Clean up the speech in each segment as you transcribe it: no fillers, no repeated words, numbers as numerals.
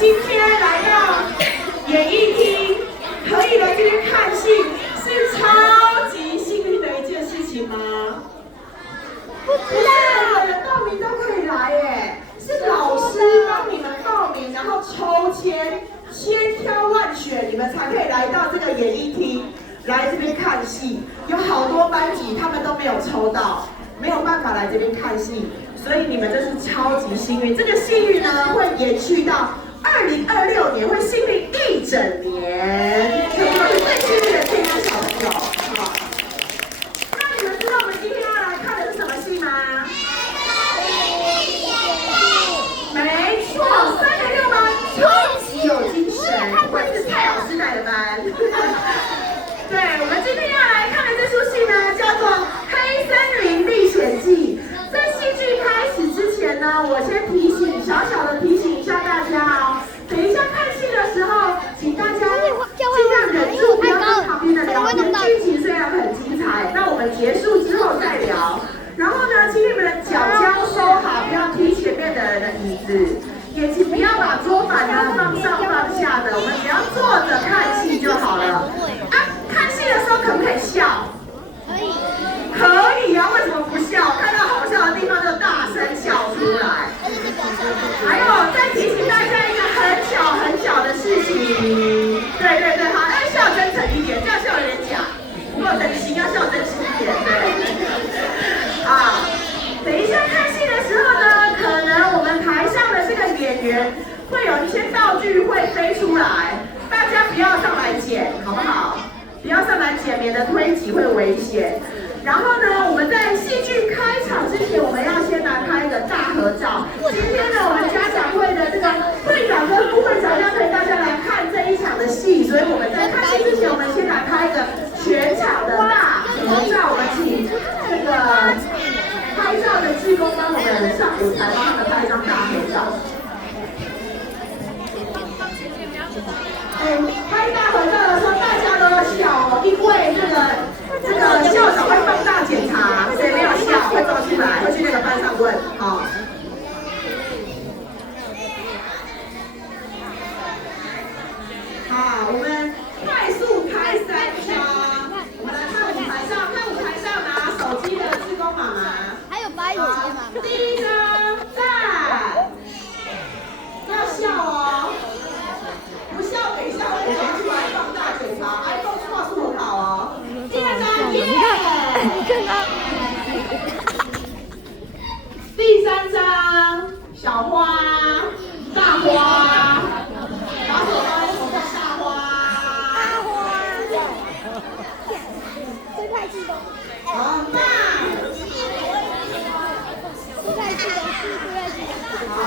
今天来到演艺厅，可以来这边看戏，是超级幸运的一件事情吗？不是每个人报名都可以来耶，是老师帮你们报名，然后抽签，千挑万选，你们才可以来到这个演艺厅，来这边看戏。有好多班级他们都没有抽到，没有办法来这边看戏，所以你们真是超级幸运。这个幸运呢，会延续到2026年，会幸运一整年，可以说是最幸运的健康小朋友。好，那你们知道我们今天要来看的是什么戏吗？没错，3个6班超级有精神，不愧是蔡老师带的班。对，我们今天要来看的这出戏呢，叫做《黑森林历险记》。在戏剧开始之前呢，我先小小的提醒一下大家哦。等一下看戏的时候，请大家尽量忍住，不要跟旁边的聊天。剧情虽然很精彩，那我们结束之后再聊。然后呢，请你们的脚胶收好，不要踢前面的人的椅子，也请不要把桌板呢放上放下的，我们只要坐着看戏就好了。啊，看戏的时候可不可以笑？可以啊，为什么不笑？看到好笑的地方就大声笑出来。还有，再提醒大家一个很小的事情。对，好，要笑真诚一点，这样笑有点假。不过真心要笑真心一点，对。啊，等一下看戏的时候呢，可能我们台上的这个演员会有一些道具会飞出来，大家不要上来捡，好不好？不要上来捡，免得推挤会危险。然后呢，我们在戏剧开场之前，我们要先来拍一个大合照。今天呢，我们家长会的这个会长跟副会长要陪大家来看这一场的戏，所以我们在看戏之前，我们先来拍一个全场的大合照。我们请这个拍照的志工帮我们上舞台，帮他们拍一张大合照。拍大合照的时候，大家都要笑哦，因为这个校长会放大检查，谁没有笑会抓出来，会去那个班上问。好，好，我们快速开3张。我们来看舞台上，拿手机的志工妈妈，还有白眼睛妈妈。第一张赞，要笑哦。不笑，等一下会抓出来放大检查。iPhone 话术很好哦。第2张耶，你看他。第3张小花、大花，把手放在头上，大花。大花。这太激动。好，棒。这太激动，好，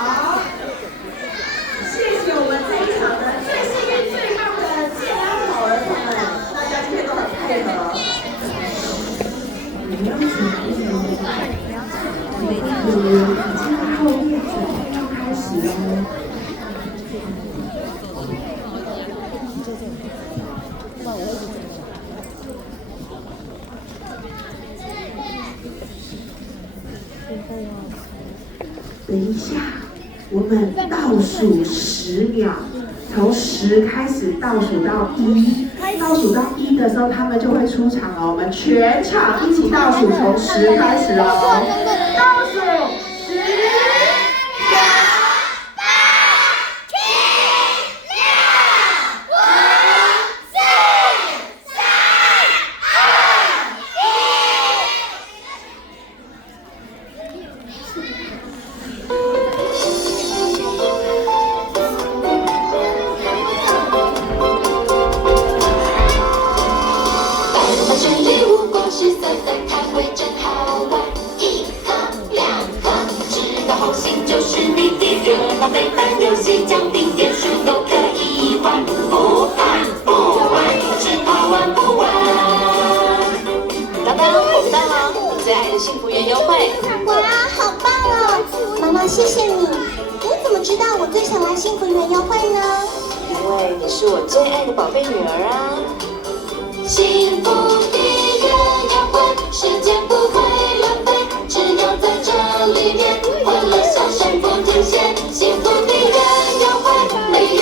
谢谢我们这一场的最幸运、最棒的健康好儿童们，大家今天都很配合。我们邀请每个人的已经后面准备要开始喽。等一下，我们倒数10秒，从10开始倒数到1，倒数到1的时候，他们就会出场了。我们全场一起倒数，从10开始哦。倒数10、9、8、7、6、5、4、3、2、1，幸福园优惠！哇，好棒哦！妈妈，谢谢你。你怎么知道我最想来幸福园优惠呢？因为你是我最爱的宝贝女儿啊！幸福的园优惠，时间不会浪费，只要在这里面，欢乐笑声不停歇。幸福的园优惠，每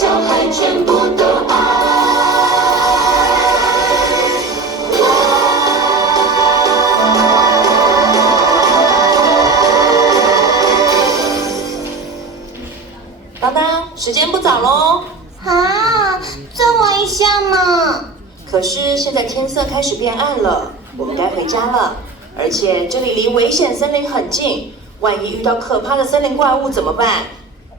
小孩全部都爱。当当，时间不早喽。啊，再玩一下嘛。可是现在天色开始变暗了，我们该回家了。而且这里离危险森林很近，万一遇到可怕的森林怪物怎么办？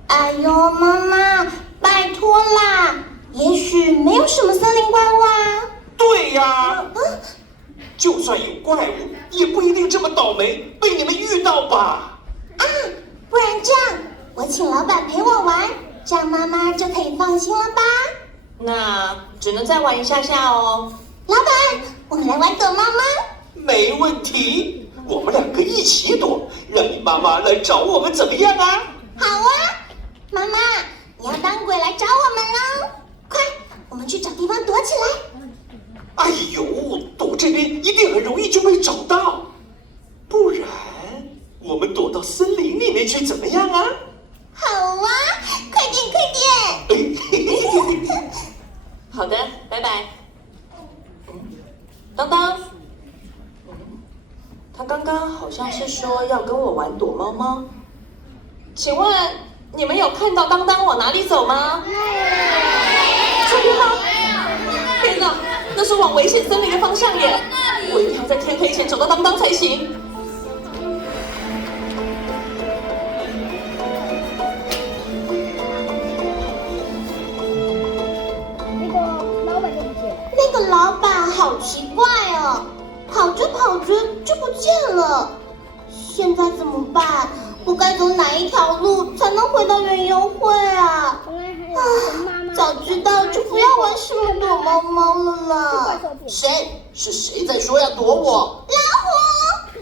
哎呦，妈妈，拜托啦，也许没有什么森林怪物啊。对呀，就算有怪物，也不一定这么倒霉被你们遇到吧？啊，不然这样，我请老板陪我玩，这样妈妈就可以放心了吧？那只能再玩一下下哦。老板，我们来玩躲猫猫。没问题，我们两个一起躲，让你妈妈来找我们怎么样啊？好啊，妈妈，你要当鬼来找我们喽！快，我们去找地方躲起来。哎呦，躲这边一定很容易就被找到，不然我们躲到森林里面去怎么样啊？好啊，快点快点！好的，拜拜。当当，他刚刚好像是说要跟我玩躲猫猫，请问你们有看到当当往哪里走吗？这边吗？天哪，那是往危险森林的方向耶！我一定要在天黑前找到当当才行。那个老板好奇怪哦，跑着跑着就不见了。现在怎么办？我该走哪一条路才能回到园游会啊？早知道就不要玩什么躲猫猫了啦。是谁在说要躲我？老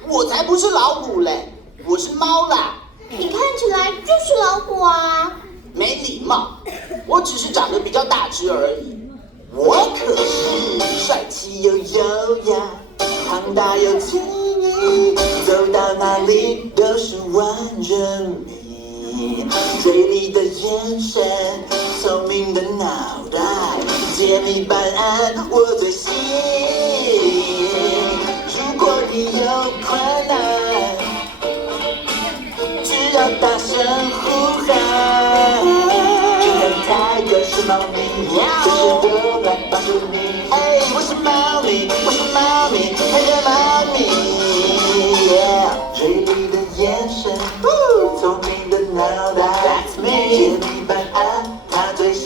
虎，我才不是老虎嘞，我是猫啦。你看起来就是老虎啊。没礼貌，我只是长得比较大只而已。我可是帅气又优雅，庞大又轻盈，走到哪里都是万人迷。锐利的眼神，聪明的脑袋，揭秘办案我最行。如果你有困难，只要大声呼喊，就能猜个是猫咪，随时都来帮助你。哎，我是猫咪，我是猫咪，那个猫咪。锐利的眼神，聪明的脑袋， That's me， 揭秘办案他最行。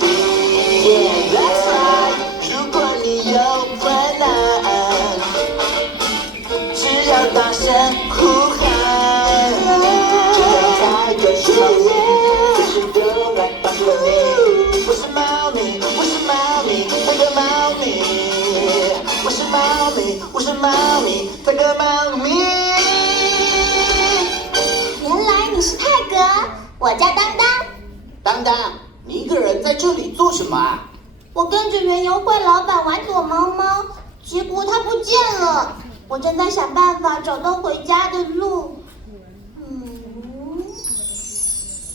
That's right， 如果你有困难，只要大声呼喊，就能猜个是猫咪，随时都来帮助你。我是猫咪，我是猫咪，那个猫咪。我是猫咪，我是猫咪，那个猫咪。原来你是泰格，我叫当当。当当，你一个人在这里做什么啊？我跟着园游会老板玩躲猫猫，结果他不见了。我正在想办法找到回家的路。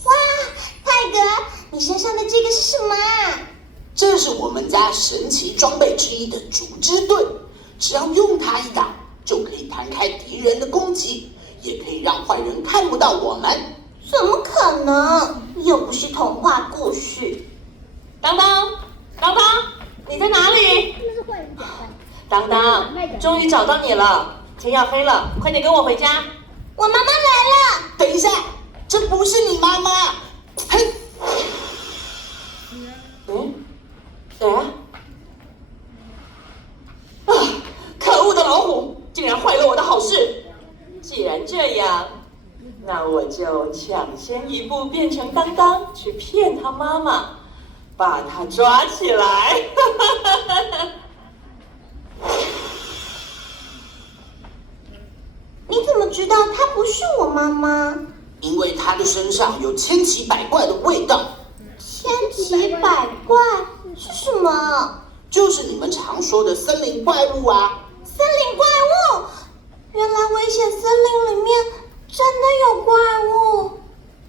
哇，泰格，你身上的这个是什么啊？这是我们家神奇装备之一的竹枝盾，只要用它一打，就可以弹开敌人的攻击，也可以让坏人看不到我们。怎么可能？又不是童话故事。当当，当当，你在哪里？当当，终于找到你了。天要黑了，快点跟我回家。我妈妈来了。等一下，这不是你妈妈。嘿，谁啊？啊！可恶的老虎，竟然坏了我的好事。既然这样，那我就抢先一步变成当当，去骗他妈妈，把他抓起来。你怎么知道她不是我妈妈？因为她的身上有千奇百怪的味道。千奇百怪是什么？就是你们常说的森林怪物啊。森林怪物？原来危险森林里面真的有怪物。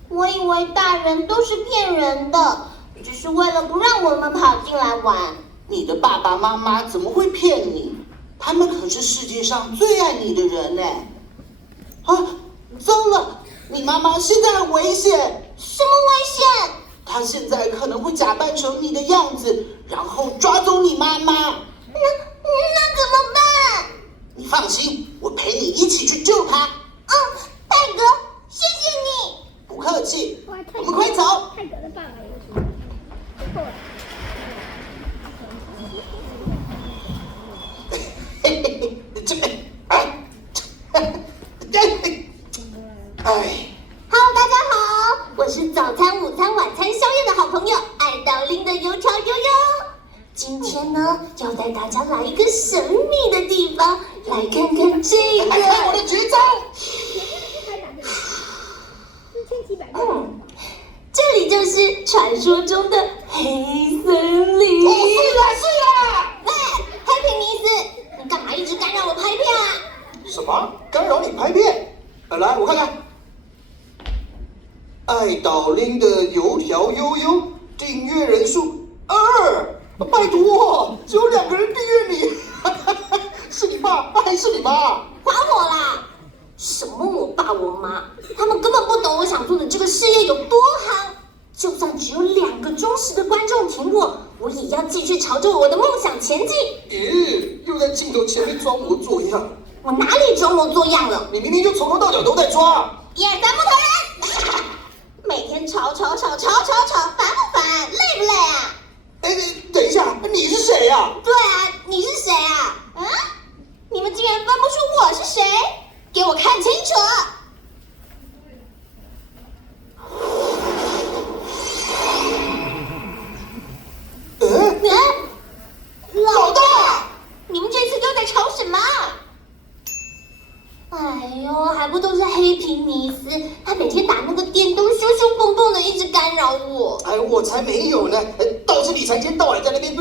我以为大人都是骗人的，只是为了不让我们跑进来玩。你的爸爸妈妈怎么会骗你？他们可是世界上最爱你的人呢。啊，糟了，你妈妈现在很危险。什么危险？她现在可能会假扮成你的样子，然后抓走你妈妈。那怎么办？你放心，我陪你一起去救她。泰格，谢谢你。不客气，我们快走。泰格的爸爸有什么？后来。嘿嘿嘿，这哎。Hello， 大家好，我是早餐、午餐、晚餐、宵夜的好朋友爱倒拎的油条悠悠。今天呢，要带大家来一个神秘的地方，来看看这个。来看我的绝招！这里就是传说中的黑森林。哦，是啦！喂，黑皮尼斯，你干嘛一直干扰我拍片啊？什么？干扰你拍片？来，我看看。爱倒拎的油条悠悠，订阅人数2，拜托，只有2个人订阅你，是你爸还是你妈？还我啦！什么我爸我妈，他们根本不懂我想做的这个事业有多夯。就算只有2个忠实的观众挺我，我也要继续朝着我的梦想前进。咦，又在镜头前面装模作样。我哪里装模作样了？你明明就从头到脚都在装。 1、2、3，木头人！每天吵，烦不烦？累不累啊？哎，等一下，你是谁呀？对啊，你是谁啊？你们竟然分不出我是谁？给我看清楚！老大，你们这次又在吵什么？哎呦，还不都是黑皮尼斯，他每天打那个电动凶凶蹦蹦的，一直干扰我。哎，我才没有呢，倒是你才一天到晚在那边。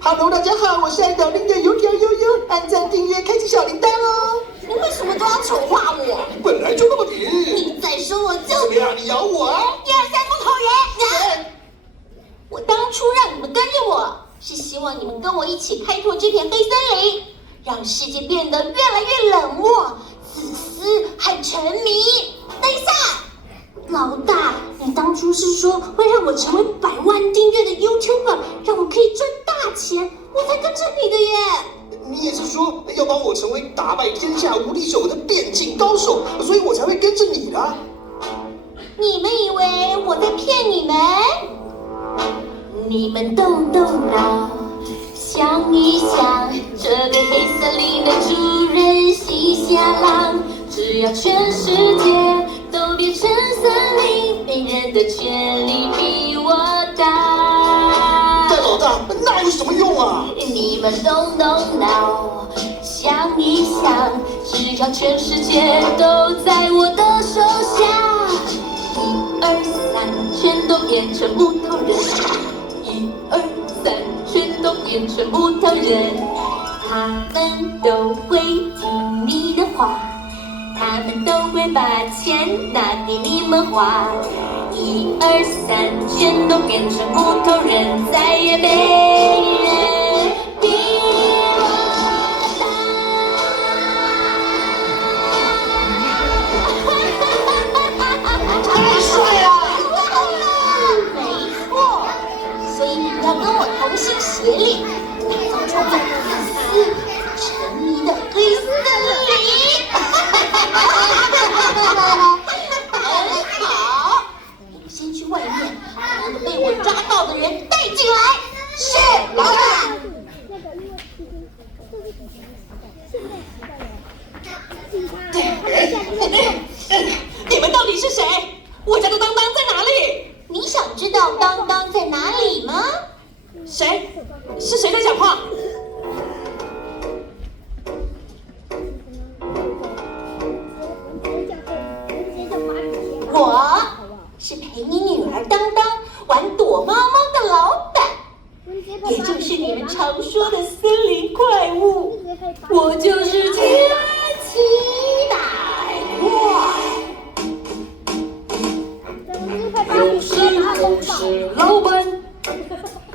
Hello， 大家好，我是爱倒拎的油条悠悠，按赞、订阅、开启小铃铛哦。你为什么都要丑化我？你本来就那么顶。你再说我就怎么样？你咬我啊！1、2、3，木头人！我当初让你们跟着我，是希望你们跟我一起开拓这片黑森林，让世界变得越来越冷漠、自私和沉迷。等一下，老大，你当初是说会让我成为100万订阅的 YouTuber， 让我可以赚大钱，我才跟着你的耶。你也是说要帮我成为打败天下无敌手的电竞高手，所以我才会跟着你的。你们以为我在骗你们？你们动动脑，想一想，这个黑森林的主人西夏狼，只要全世界都变成森林，没人的权利比我大。但老大，那有什么用啊？你们动动脑，想一想，只要全世界都在我的手下，1、2、3，全都变成木头人。1、2、3，全都变成木头人。他们都会听你的话，他们都会把钱拿给你们花。1、2、3，全都变成木头人，再也没人比我大。太帅了！没错，所以你要跟我同心协力，打造出自私、沉迷的黑森林。很好，你们先去外面把那个被我抓到的人带进来。是，老大。那个因为已经就是现在时代了，警察，你们到底是谁？我家的当当在哪里？你想知道当当在哪里吗？谁？是谁在讲话？我是陪你女儿当当玩躲猫猫的老板，也就是你们常说的森林怪物。我就是天气大怪。有时候候是老板，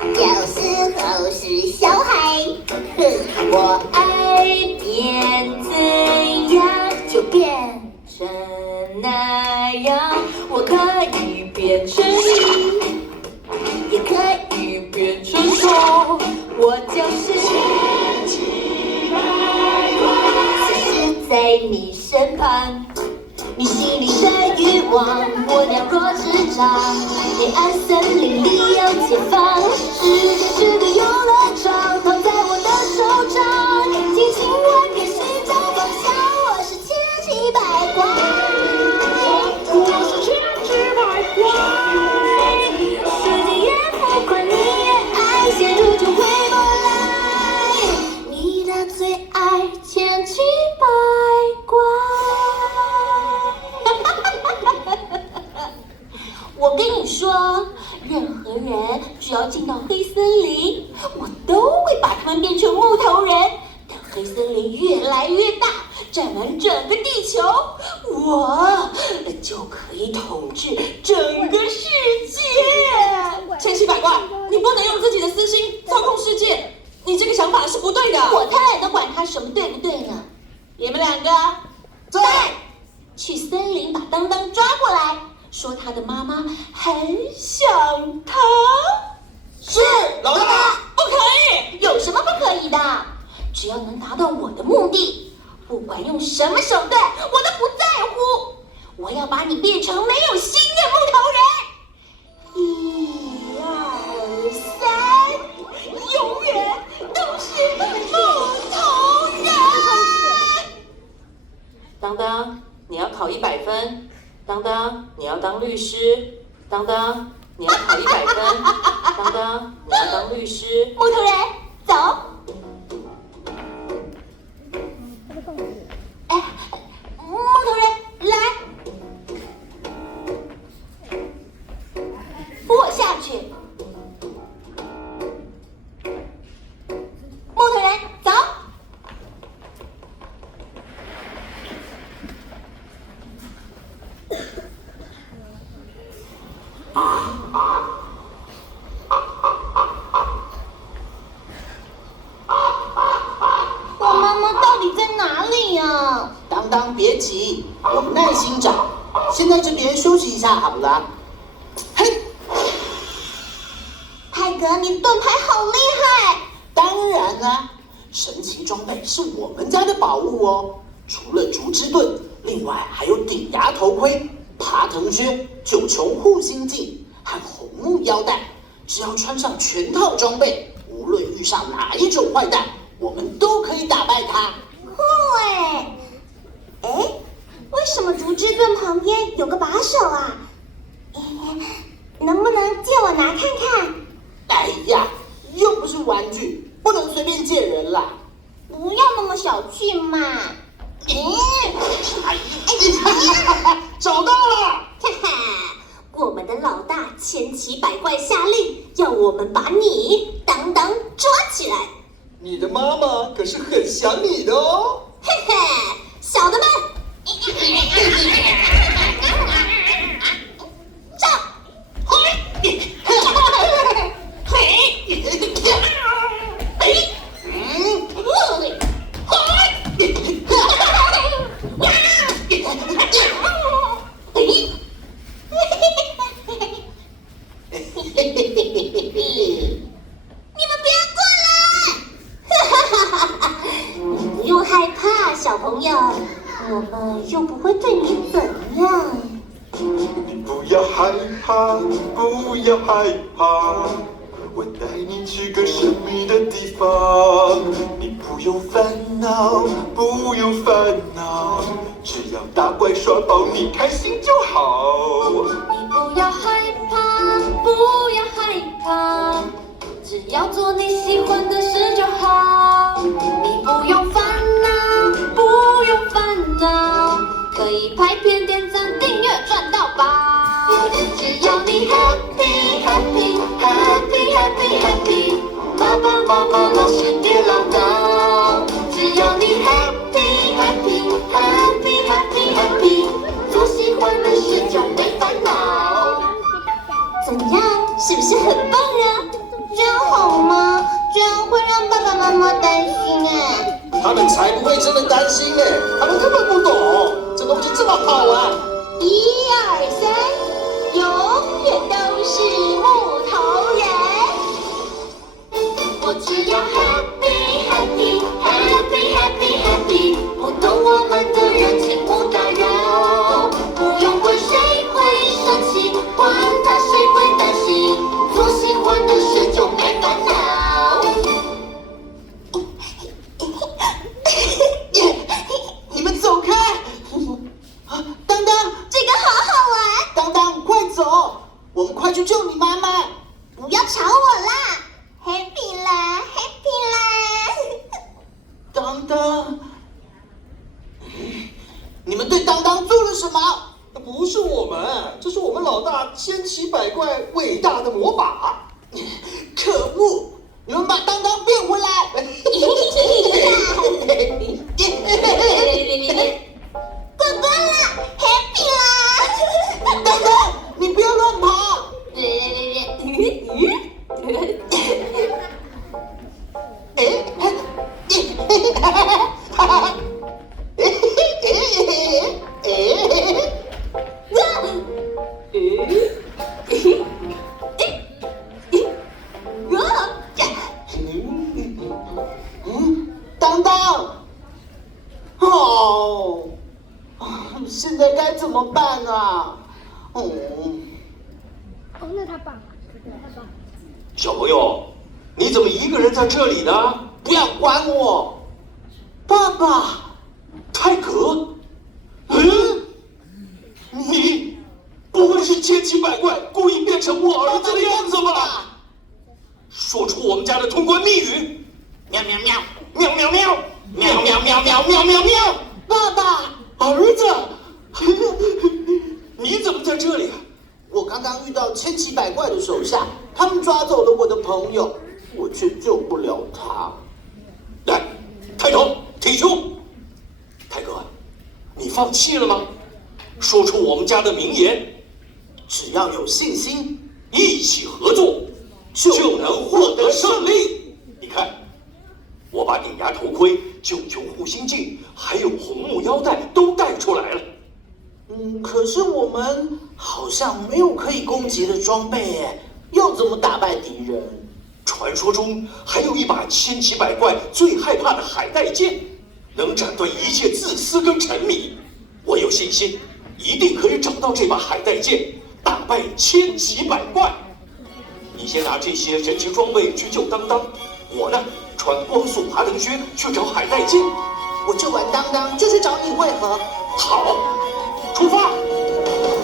有时候是小孩。我爱变怎样就变成那样，我可以变成你，也可以变成狗，我就是其实在你身旁，你心里的欲望我了若指掌。黑暗森林里有解放，世界是个游乐场，躺在我的手掌，激情万变，寻找方向。我是千奇百怪，我是千奇百怪。世界越浮夸，你越爱陷入就回不来。你的最爱千奇百怪。我跟你说，任何人只要进到黑森林，我都会把他们变成木头人。等黑森林越来越大，占满整个地球，我就可以统治整个世界。千奇百怪，你不能用自己的私心操控世界，你这个想法是不对的。我才懒得管他什么对不对呢。你们两个在去森林把当当抓过来，说他的妈妈很想他。是老大。不可以，有什么不可以的？只要能达到我的目的，不管用什么手段，我都不在乎。我要把你变成没有心的木头人。1、2、3，永远都是木头人。当当，你要考100分。当当，你要当律师。当当，你要考100分。当当，你要当律师。木头人，走。哎，木头人，来，扶我下去。木头人，走。我妈妈到底在哪里呀？当当别急，我们耐心找。先在这边休息一下好了。嘿，泰哥，你的盾牌好厉害！当然啦，神奇装备是我们家的宝物哦。除了竹枝盾，另外还有顶牙头盔、爬藤靴、9球护心镜和红木腰带。只要穿上全套装备，无论遇上哪一种坏蛋，我们都可以打败他。酷哎！哎，为什么竹枝盾旁边有个把手啊？能不能借我拿看看？哎呀，又不是玩具，不能随便借人啦。不要那么小气嘛！找到了！哈哈，我们的老大千奇百怪下令，要我们把你当当抓起来。你的妈妈可是很想你的哦。嘿嘿，小的们，上！你们别过来！你不用害怕，小朋友，我们又不会对你怎样。你不要害怕，不要害怕，我带你去个神秘的地方。你不用烦恼，不用烦恼，只要打怪耍宝，你开心就好。你不要害怕，不要害怕，只要做你喜欢的事就好。你不用烦恼，不用烦恼，可以拍片、点赞、订阅、赚到宝。只要你 happy happy happy happy happy， 爸爸妈妈老师别唠叨。只要你 happy happy happy happy happy， 做喜欢的事就没烦恼。怎么样？他们才不会真的担心嘞，他们根本不懂，这东西这么好玩。1、2、3，永远都是木头人。我只要 happy happy happy happy happy， 不懂我们的人请勿打扰，不用管谁会生气，管他谁会担心，做喜欢的事就没烦恼。你们走开！当当，这个好好玩，当当，快走！我们快去救你妈妈！不要吵我啦 ！Happy 啦 ，Happy 啦！当当，你们对当当做了什么？不是我们，这是我们老大千奇百怪伟大的魔法。可恶！你们把当当变回来！滚滚啦 ，Happy 啦！当当，你不要乱跑！当当，哦，现在该怎么办啊？哦，那他爸，他爸。小朋友，你怎么一个人在这里呢？不要管我！爸爸，泰格，你不会是千奇百怪故意变成我儿子的样子吧？说出我们家的通关密语：喵喵喵，喵喵喵，喵喵喵喵喵喵喵。爸爸，儿子，你怎么在这里？我刚刚遇到千奇百怪的手下，他们抓走了我的朋友，我却救不了他。来，抬头挺胸。泰哥，你放弃了吗？说出我们家的名言：只要有信心，一起合作，就能获得胜利。你看，我把顶牙头盔、九球护心镜，还有红木腰带都带出来了。可是我们好像没有可以攻击的装备耶，要怎么打败敌人？传说中还有一把千奇百怪最害怕的海带剑，能斩断一切自私跟沉迷。我有信心，一定可以找到这把海带剑，打败千奇百怪。你先拿这些神奇装备去救当当，我呢穿光速爬藤靴去找海带剑。我救完当当就去找你会合。好，出发！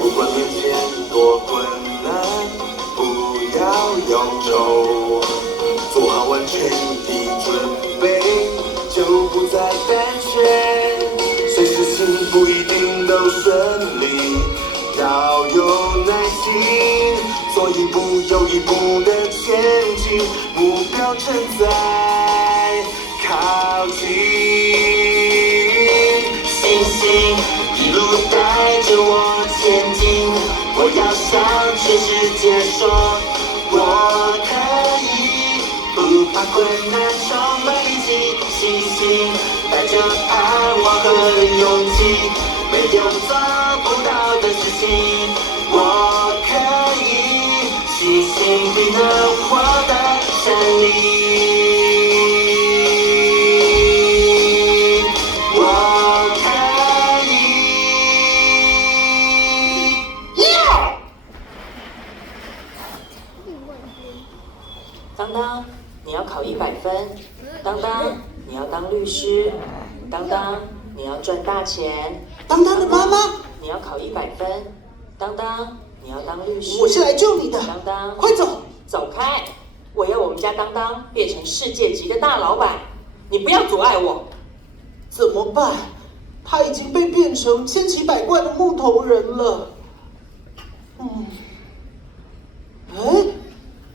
不管面前多困难，不要忧愁，做好完全的准备，就不再胆怯。虽事情不一定都顺利，要有耐心，做一步又一步的前进，目标正在靠近。信心一路带着我前进，我要向全世界说，我可以，不怕困难，充满力气，信心带着盼望和勇气，没有做不到的事情，我可以，信心必能获得胜利。当当，你要考100分。当当，你要当律师。当当，你要赚大钱。当当的妈妈，你要考100分。当当，你要当律师。我是来救你的。当当，快走！走开！我要我们家当当变成世界级的大老板，你不要阻碍我。怎么办？他已经被变成千奇百怪的木头人了。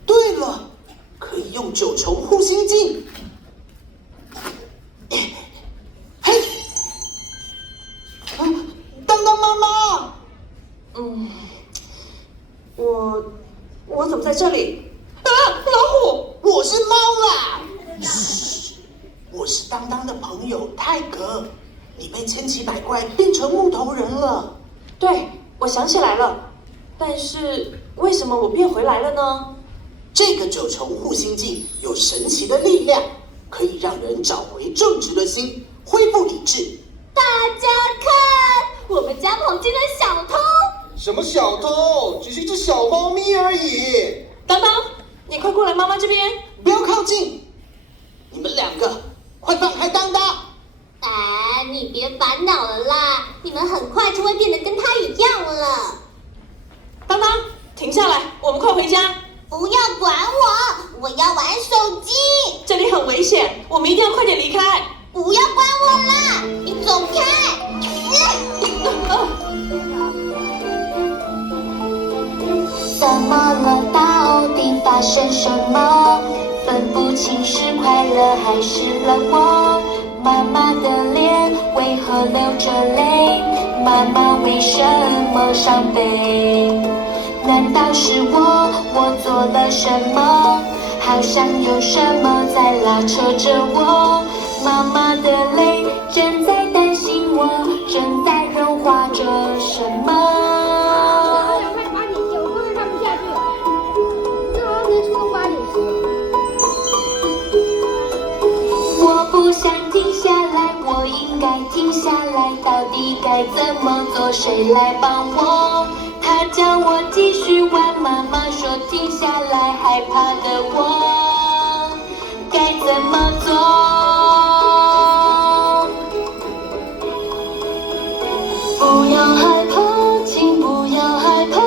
对了，可以用9球护心镜。嘿，当当妈妈，我怎么在这里？老虎！我是猫啦。嘘，我是当当的朋朋友泰格，你被千奇百怪变成木头人了。对，我想起来了，但是为什么我变回来了呢？这个9重护心镜有神奇的力量，可以让人找回正直的心，恢复理智。大家看，我们家跑进了小偷。什么小偷？只是一只小猫咪而已。当当，你快过来妈妈这边。不要靠近！你们2个，快放开当当！哎，你别烦恼了啦，你们很快就会变得跟他一样了。当当，停下来，我们快回家。不要管我，我要玩手机。这里很危险，我们一定要快点离开。不要管我啦，你走开！怎么了？到底发生什么？分不清是快乐还是冷漠。妈妈的脸为何流着泪？妈妈为什么伤悲？难道是我做了什么？好像有什么在拉扯着我。妈妈的泪正在担心我，正在融化着什么？我不想停下来，我应该停下来，到底该怎么做？谁来帮我？他叫我继续玩，妈妈说停下来，害怕的我该怎么做？不要害怕，请不要害怕，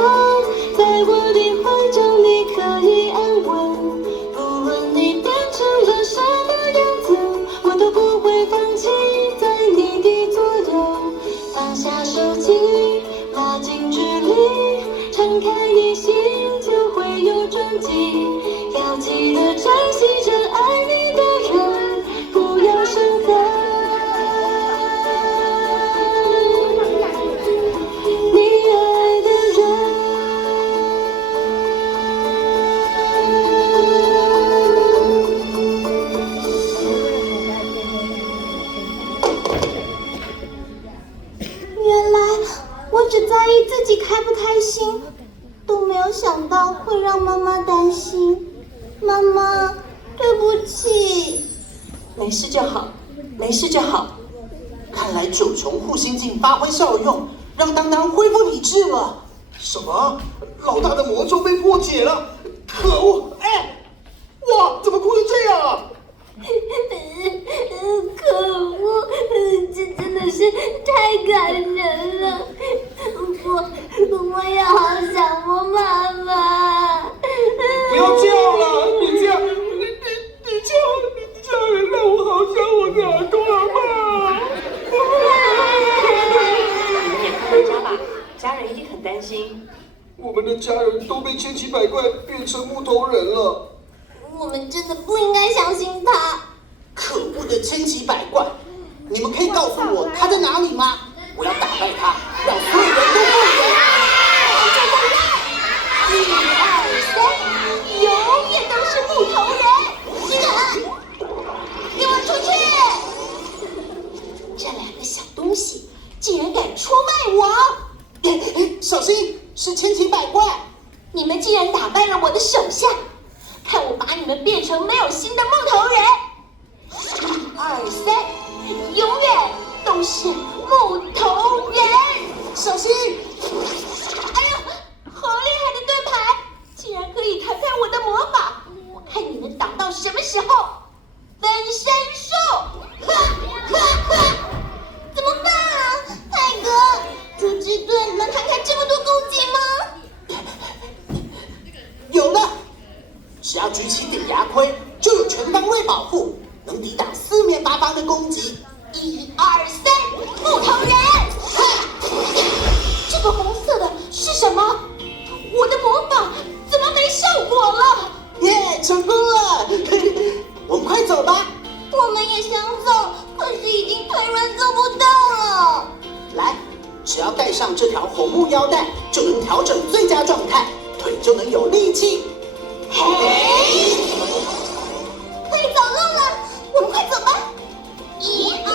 在我的怀中你可以安稳。不论你变成了什么样子，我都不会放弃在你的左右。放下手机，拉近距离，敞开你心就会有转机。要记得珍惜真爱你的人，不要生分。我只在意自己开不开心，都没有想到会让妈妈担心。妈妈，对不起。没事就好，没事就好。看来9重护心镜发挥效用，让当当恢复理智了。什么？老大的魔咒被破解了？可恶！哎，哇，怎么哭成这样啊？可恶，这真的是太感人了。我也好想我妈妈。不要叫了，你这样让我好想我的耳朵阿嬷。你也快回家吧，家人一定很担心。我们的家人都被千奇百怪变成木头人了。我们真的不应该相信他。可恶的千奇百怪！你们可以告诉我他在哪里吗？我要打败他，让所有人都后悔。1、2、3，永远都是木头人！你敢？给我出去！这2个小东西竟然敢出卖我！小心，是千奇百怪！你们竟然打败了我的手下，看我把你们变成没有心的木头人！1、2、3，永远都是木头人！小心！哎呀，好厉害的盾牌，竟然可以弹开我的魔法！我看你们挡到什么时候？分身术！怎么办啊，泰哥？这支盾能弹开这么多攻击吗？有了，只要举起点牙盔，就有全方位保护，能抵挡4面8方的攻击。1、2、3，木头人！这个红色的是什么？我的魔法怎么没效果了？耶，成功了！我们快走吧。我们也想走，可是已经腿软走不动了。来，只要带上这条红木腰带，就能调整最佳状态，腿就能有力气。嘿，可以走路了，我们快走吧！1、2、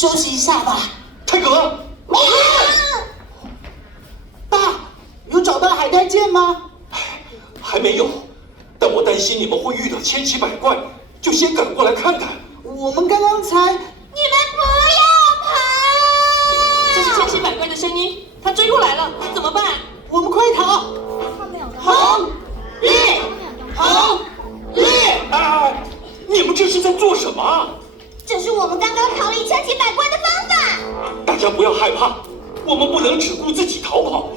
休息一下吧。泰格，爸，有找到海带剑吗？还没有，但我担心你们会遇到千奇百怪，就先赶过来看看。我们刚刚才……你们不要跑！这是千奇百怪的声音，他追过来了，怎么办？我们快逃！红烈，红烈！啊！你们这是在做什么？这是我们刚刚逃离千奇百怪的方法。大家不要害怕，我们不能只顾自己逃跑，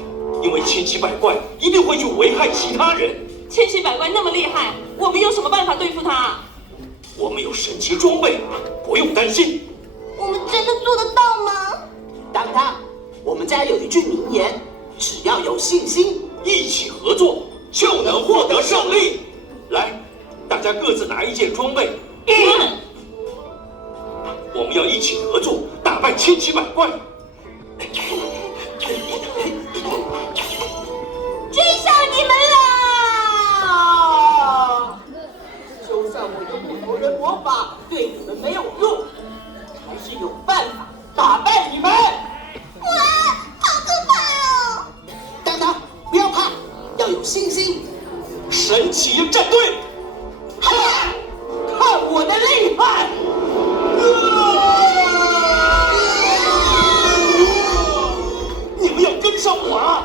因为千奇百怪一定会去危害其他人。千奇百怪那么厉害，我们有什么办法对付他？我们有神奇装备，不用担心。我们真的做得到吗？当当，我们家有一句名言：只要有信心，一起合作就能获得胜利。来，大家各自拿一件装备。我们要一起合作，打败千奇百怪。追上你们了！就算我的木头人魔法对你们没有用，还是有办法打败你们。哇，好可怕哦！当当，不要怕，要有信心。神奇战队，看我的厉害！你们要跟上我啊！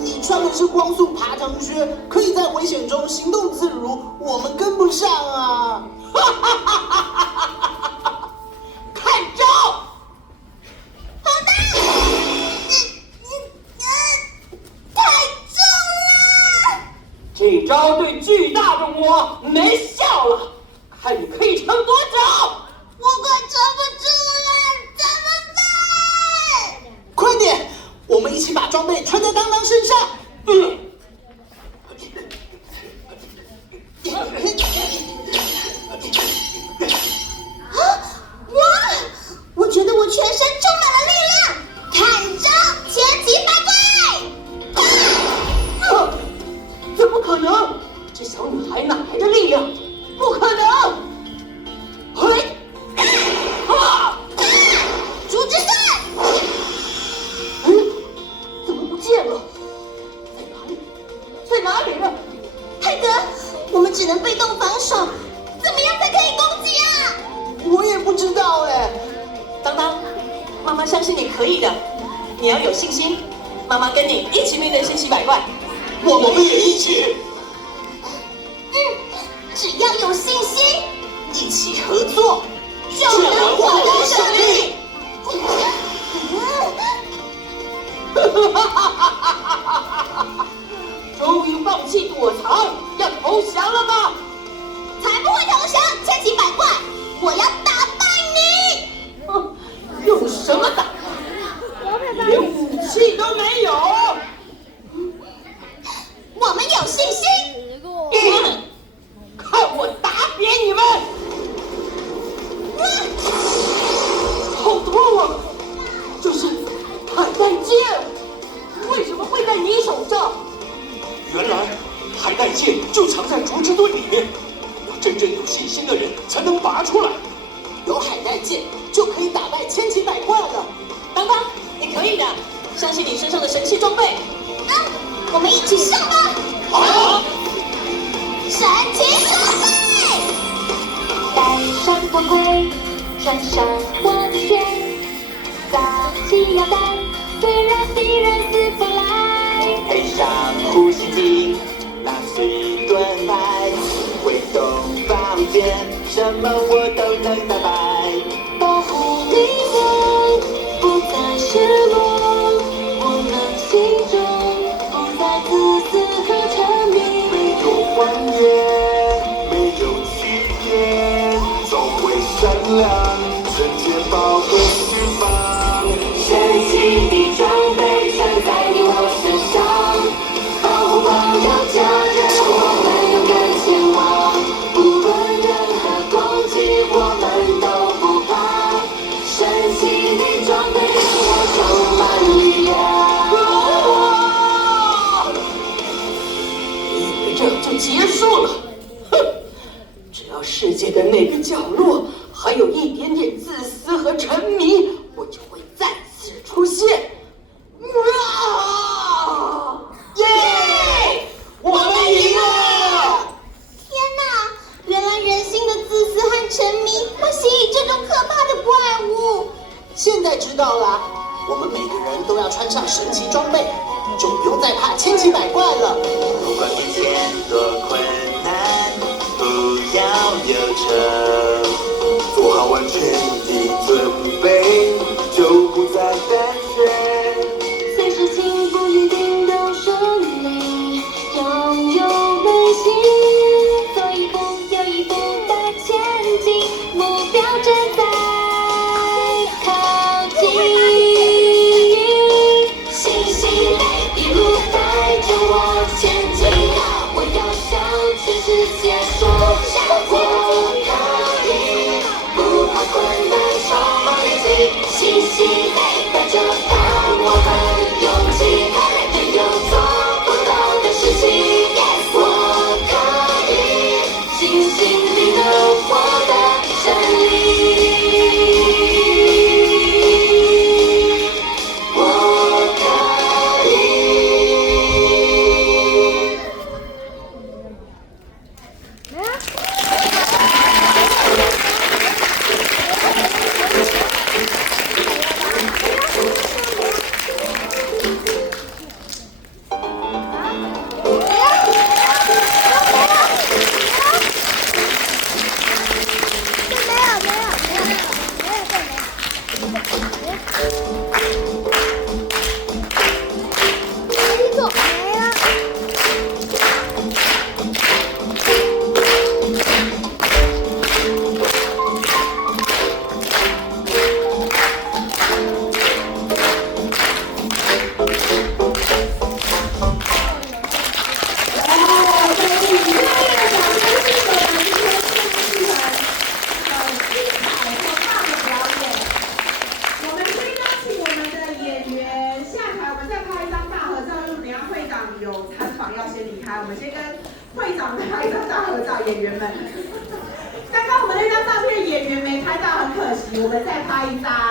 你穿的是光速爬藤靴，可以在危险中行动自如，我们跟不上啊！看招！好大！太重了！这招对巨大的我没效了，看你可以撑多久！我快撑不住了，怎么办？快点，我们一起把装备穿在当当身上。哇！我觉得我全身充满了力量，看招，千奇百怪！怎么可能？这小女孩哪来的力量？不可能！嘿！竹之伞！怎么不见了？在哪里？在哪里呢？泰德，我们只能被动防守，怎么样才可以攻击啊？我也不知道哎。当当，妈妈相信你可以的，你要有信心。妈妈跟你一起面对千奇百怪。我们也一起。只要有信心，一起合作，就能获得胜利。终于放弃躲藏，要投降了吗？才不会投降！千奇百怪，我要打败你！用什么打？连武器都没有。我们有信心。看我打扁你们！好痛啊！这是海带剑，为什么会在你手上？原来海带剑就藏在竹之盾里面，要真正有信心的人才能拔出来。有海带剑就可以打败千奇百怪了。当当，你可以的，相信你身上的神奇装备。我们一起上吧！好。神奇装备，带上头盔，穿上我的鞋，扎起腰带，虽然敌人四方来。配上呼吸机，拿起盾牌，挥动宝剑，什么我都能打败。保护你们不再失落，我们心中不再自私和沉迷。没有幻觉，没有欺骗，总会善良，圣洁保护对方。神奇的装备穿在你我身上，保护朋友家人，我们勇敢前往，不论任何攻击，我们都不怕。神奇的装备让我充满力量。以为这就结束了？哼！只要世界的哪个角落还有一点点自私和沉道啦，我们每个人都要穿上神奇装备，就不用再怕千奇百怪了。不管面前多困难，不要忧愁，做好完全的准备，就不再胆怯。虽事情不一定都顺利，要有耐心，走一步又一步的前进，目标正在靠近。星星一路带着我前进，我要向全世界说，我可以，不怕困难，充满力气。星星带着盼望和勇气，没有做不到的事情。我可以，星星领了我的胜利。我可我们先跟会长拍一张大合照，演员们。刚刚我们那张照片演员没拍到，很可惜，我们再拍一张。